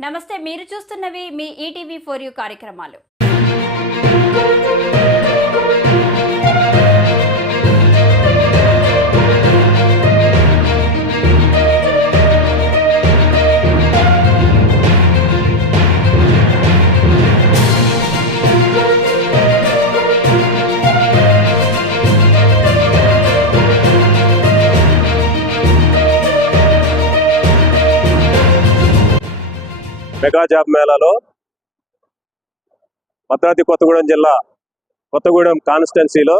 నమస్తే, మీరు చూస్తున్నవి మీ ETV for you కార్యక్రమాలు. మెగా జాబ్ మేళాలో భద్రాద్రి కొత్తగూడెం జిల్లా కొత్తగూడెం కాన్స్టిట్యున్సీలో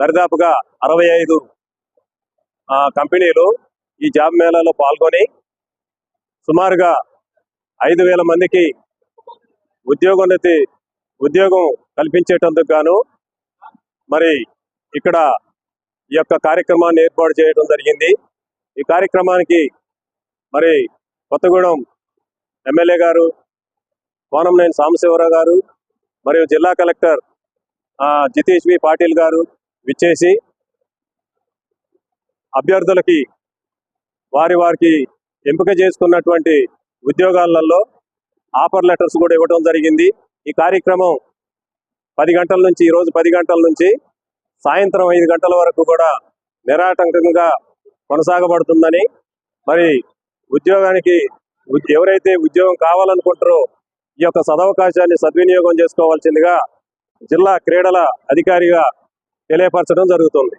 దరిదాపుగా 65 కంపెనీలు ఈ జాబ్ మేళాలో పాల్గొని సుమారుగా 5,000 మందికి ఉద్యోగం కల్పించేటందుకు గాను మరి ఇక్కడ ఈ యొక్క కార్యక్రమాన్ని ఏర్పాటు చేయడం జరిగింది. ఈ కార్యక్రమానికి మరి కొత్తగూడెం ఎమ్మెల్యే గారు కోనంనేని సాంబశివరావు గారు మరియు జిల్లా కలెక్టర్ జితేష్ వి పాటిల్ గారు విచ్చేసి అభ్యర్థులకి వారికి ఎంపిక చేసుకున్నటువంటి ఉద్యోగాలలో ఆఫర్ లెటర్స్ కూడా ఇవ్వడం జరిగింది. ఈ కార్యక్రమం 10 గంటల నుంచి ఈరోజు 10 గంటల నుంచి సాయంత్రం 5 గంటల వరకు కూడా నిరాటంకంగా కొనసాగబడుతుందని, మరి ఉద్యోగానికి ఎవరైతే ఉద్యోగం కావాలనుకుంటారో ఈ యొక్క సదవకాశాన్ని సద్వినియోగం చేసుకోవాల్సిందిగా జిల్లా క్రీడల అధికారిగా తెలియపరచడం జరుగుతుంది.